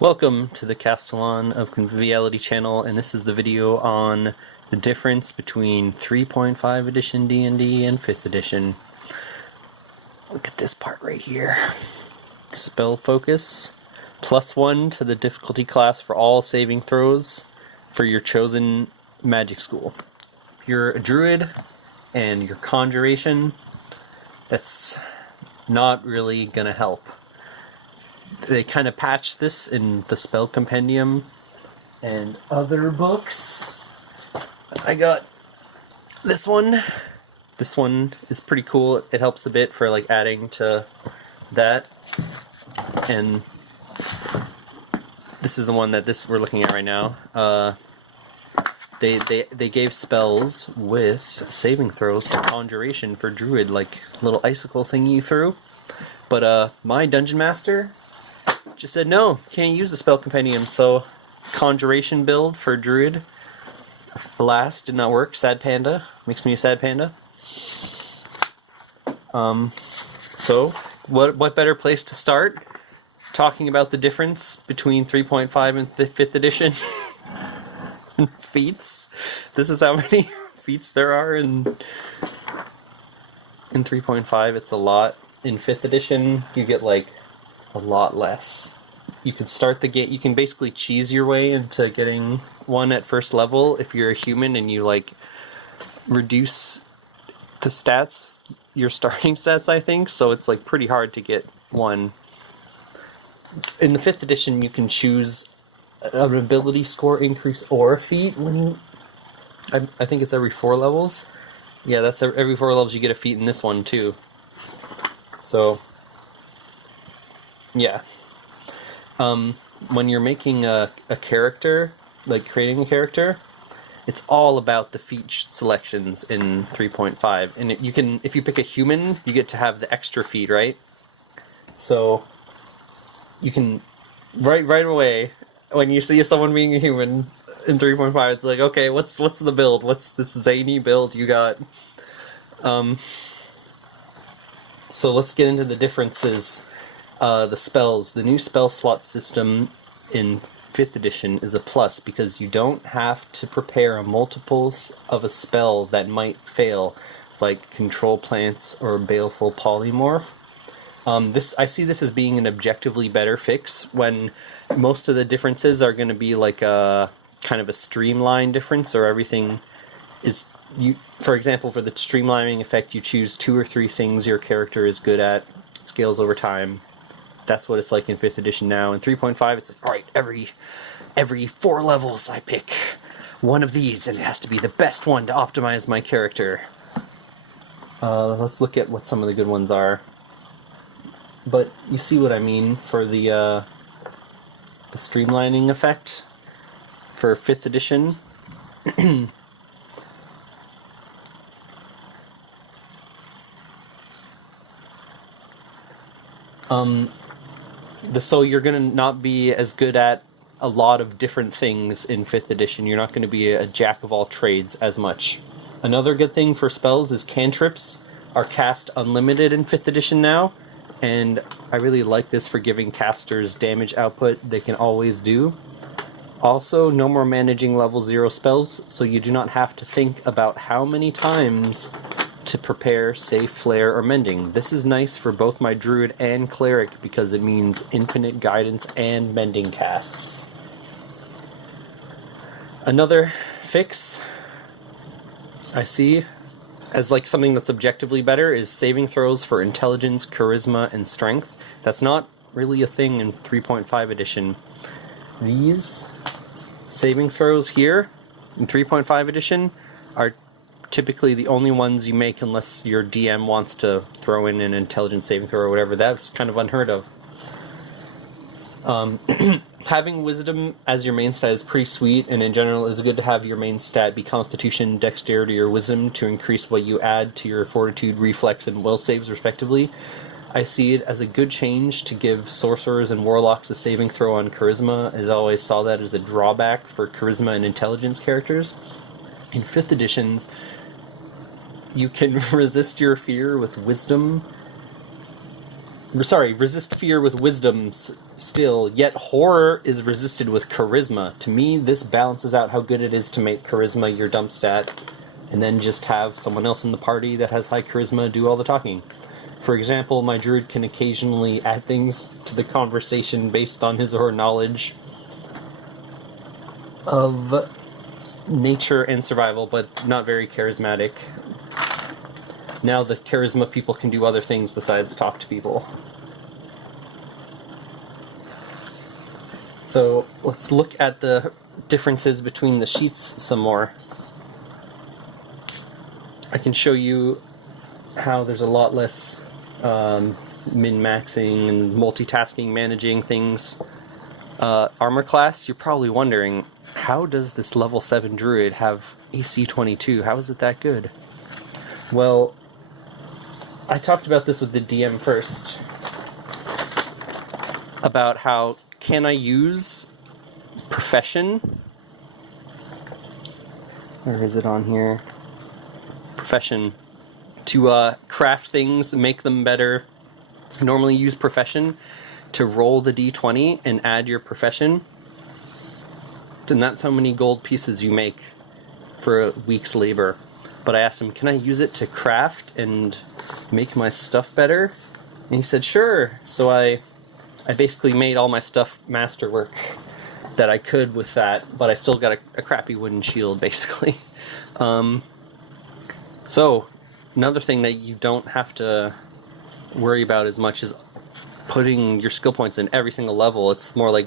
Welcome to the Castellan of Conviviality channel, and this is the video on the difference between 3.5 edition D&D and 5th edition. Look at this part right here. Spell focus, +1 to the difficulty class for all saving throws for your chosen magic school. If you're a druid and your conjuration, that's not really gonna help. They kind of patched this in the Spell Compendium and other books. I got this one. This one is pretty cool. It helps a bit for like adding to that. And this is the one that we're looking at right now. They gave spells with saving throws to conjuration for druid, like little icicle thing you threw. But my dungeon master just said no, can't use the spell compendium, so conjuration build for druid. Alas, did not work. Sad panda. Makes me a sad panda. So what better place to start talking about the difference between 3.5 and 5th edition? Feats. This is how many feats there are in 3.5. It's a lot. In 5th edition, you get like a lot less. You can start the game. You can basically cheese your way into getting one at first level if you're a human and you like reduce the stats, your starting stats, I think. So it's like pretty hard to get one. In the 5th edition, you can choose an ability score increase or a feat when you. I think it's every 4 levels. Yeah, that's every 4 levels you get a feat in this one too. So. Yeah. When you're making a character, like creating a character, it's all about the feat selections in 3.5. And you can, if you pick a human, you get to have the extra feat, right? So you can right away when you see someone being a human in 3.5, it's like, okay, what's the build? What's this zany build you got? So let's get into the differences. The spells, the new spell slot system in 5th edition is a plus because you don't have to prepare a multiples of a spell that might fail, like Control Plants or Baleful Polymorph. I see this as being an objectively better fix when most of the differences are going to be like a kind of a streamline difference, or everything is for example, for the streamlining effect, you choose 2 or 3 things your character is good at, scales over time. That's what it's like in 5th edition now. In 3.5, it's like, alright, every 4 levels I pick one of these, and it has to be the best one to optimize my character. Let's look at what some of the good ones are. But you see what I mean for the streamlining effect for 5th edition. So you're going to not be as good at a lot of different things in 5th edition. You're not going to be a jack of all trades as much. Another good thing for spells is cantrips are cast unlimited in 5th edition now, and I really like this for giving casters damage output they can always do. Also, no more managing level 0 spells, so you do not have to think about how many times to prepare, save, flare, or mending. This is nice for both my druid and cleric because it means infinite guidance and mending casts. Another fix I see as like something that's objectively better is saving throws for intelligence, charisma, and strength. That's not really a thing in 3.5 edition. These saving throws here in 3.5 edition are typically the only ones you make unless your DM wants to throw in an intelligence saving throw or whatever. That's kind of unheard of. Having wisdom as your main stat is pretty sweet, and in general it's good to have your main stat be constitution, dexterity, or wisdom to increase what you add to your fortitude, reflex, and will saves respectively. I see it as a good change to give sorcerers and warlocks a saving throw on charisma, as I always saw that as a drawback for charisma and intelligence characters. In 5th editions, you can resist your fear with wisdom. Resist fear with wisdom still, yet horror is resisted with charisma. To me, this balances out how good it is to make charisma your dump stat, and then just have someone else in the party that has high charisma do all the talking. For example, my druid can occasionally add things to the conversation based on his or her knowledge of nature and survival, but not very charismatic. Now the charisma people can do other things besides talk to people. So let's look at the differences between the sheets some more. I can show you how there's a lot less min-maxing and multitasking, managing things. Armor class, you're probably wondering, how does this level 7 druid have AC 22? How is it that good? Well, I talked about this with the DM first, about how can I use profession? Or is it on here? Profession. To craft things, make them better. Normally use profession to roll the d20 and add your profession. And that's how many gold pieces you make for a week's labor. But I asked him, can I use it to craft and make my stuff better? And he said, sure. So I basically made all my stuff masterwork that I could with that, but I still got a crappy wooden shield, basically. So, another thing that you don't have to worry about as much is putting your skill points in every single level. It's more like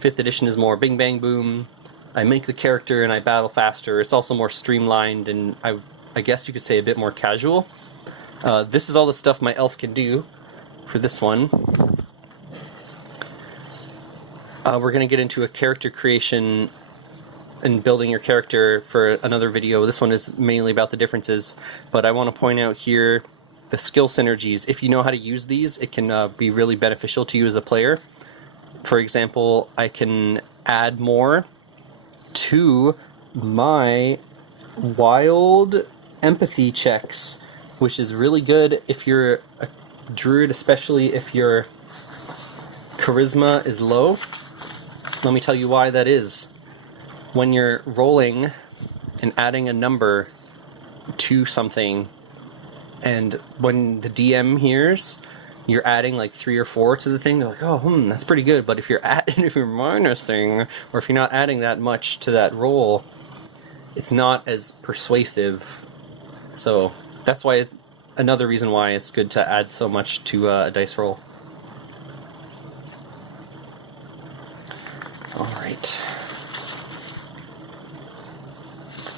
5th edition is more bing bang boom. I make the character and I battle faster. It's also more streamlined and I guess you could say a bit more casual. This is all the stuff my elf can do for this one. We're going to get into a character creation and building your character for another video. This one is mainly about the differences, but I want to point out here the skill synergies. If you know how to use these, it can be really beneficial to you as a player. For example, I can add more to my wild empathy checks, which is really good if you're a druid, especially if your charisma is low. Let me tell you why that is. When you're rolling and adding a number to something, and when the DM hears you're adding like 3 or 4 to the thing, they're like, oh, that's pretty good. But if you're if you're minusing, or if you're not adding that much to that roll, it's not as persuasive. So that's why another reason why it's good to add so much to a dice roll. Alright.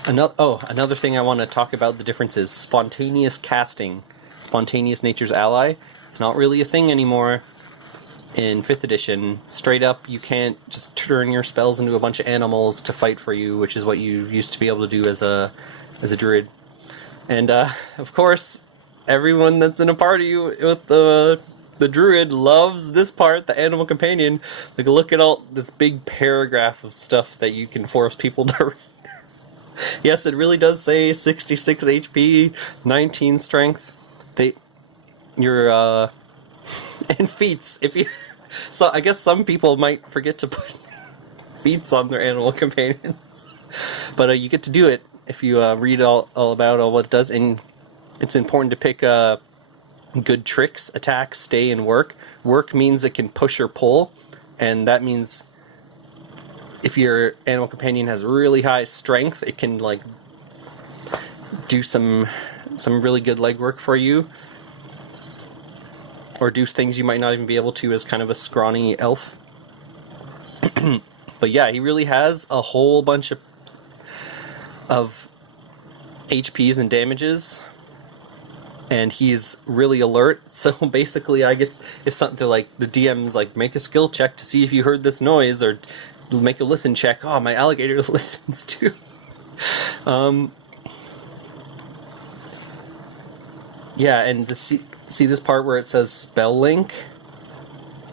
Another thing I want to talk about the difference is spontaneous casting. Spontaneous Nature's Ally. It's not really a thing anymore in 5th edition. Straight up, you can't just turn your spells into a bunch of animals to fight for you, which is what you used to be able to do as a druid. And of course, everyone that's in a party with the druid loves this part, the animal companion. Like, look at all this big paragraph of stuff that you can force people to read. Yes, it really does say 66 HP, 19 strength. And feats. So I guess some people might forget to put feats on their animal companions, but you get to do it if you read all about what it does. And it's important to pick good tricks, attack, stay, and work. Work means it can push or pull, and that means if your animal companion has really high strength, it can like do some really good legwork for you, or do things you might not even be able to as kind of a scrawny elf. But yeah, he really has a whole bunch of HPs and damages, and he's really alert. So basically, I get, if something like the DM's like, make a skill check to see if you heard this noise, or make a listen check. Oh, my alligator listens too. Yeah, and to see this part where it says spell link,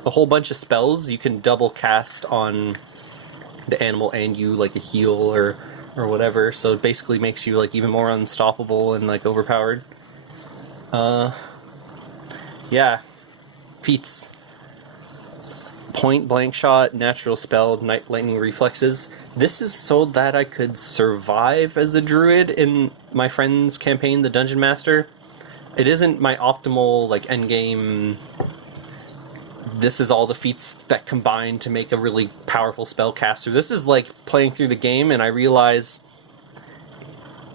a whole bunch of spells you can double cast on the animal and you, like a heal or whatever. So it basically makes you like even more unstoppable and like overpowered. Yeah, feats. point blank shot, natural spell, night lightning reflexes. This is so that I could survive as a druid in my friend's campaign, the Dungeon Master. It isn't my optimal like endgame. This is all the feats that combine to make a really powerful spellcaster. This is like playing through the game, and I realize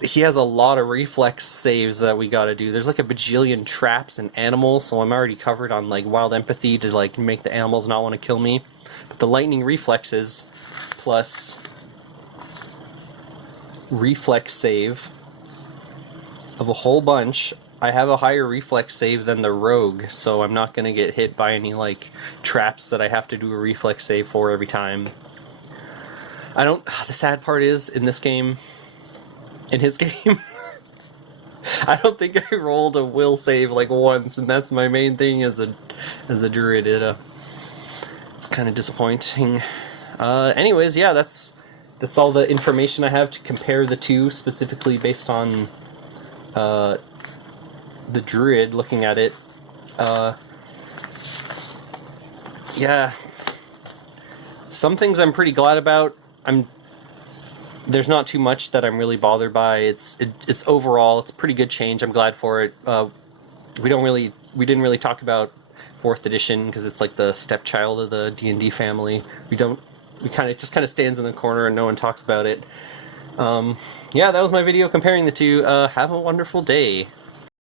he has a lot of reflex saves that we gotta do. There's like a bajillion traps and animals, so I'm already covered on like wild empathy to like make the animals not want to kill me. But the lightning reflexes plus reflex save of a whole bunch. I have a higher reflex save than the rogue, so I'm not gonna get hit by any like traps that I have to do a reflex save for every time. I don't. The sad part is in this game. In his game, I don't think I rolled a will save like once, and that's my main thing as a druid. It's kind of disappointing. Anyways, yeah, that's all the information I have to compare the two, specifically based on the druid. Looking at it, yeah, some things I'm pretty glad about. There's not too much that I'm really bothered by. It's overall, it's a pretty good change. I'm glad for it. We didn't really talk about 4th edition because it's like the stepchild of the D&D family. We kind of stands in the corner and no one talks about it. Yeah, that was my video comparing the two. Have a wonderful day.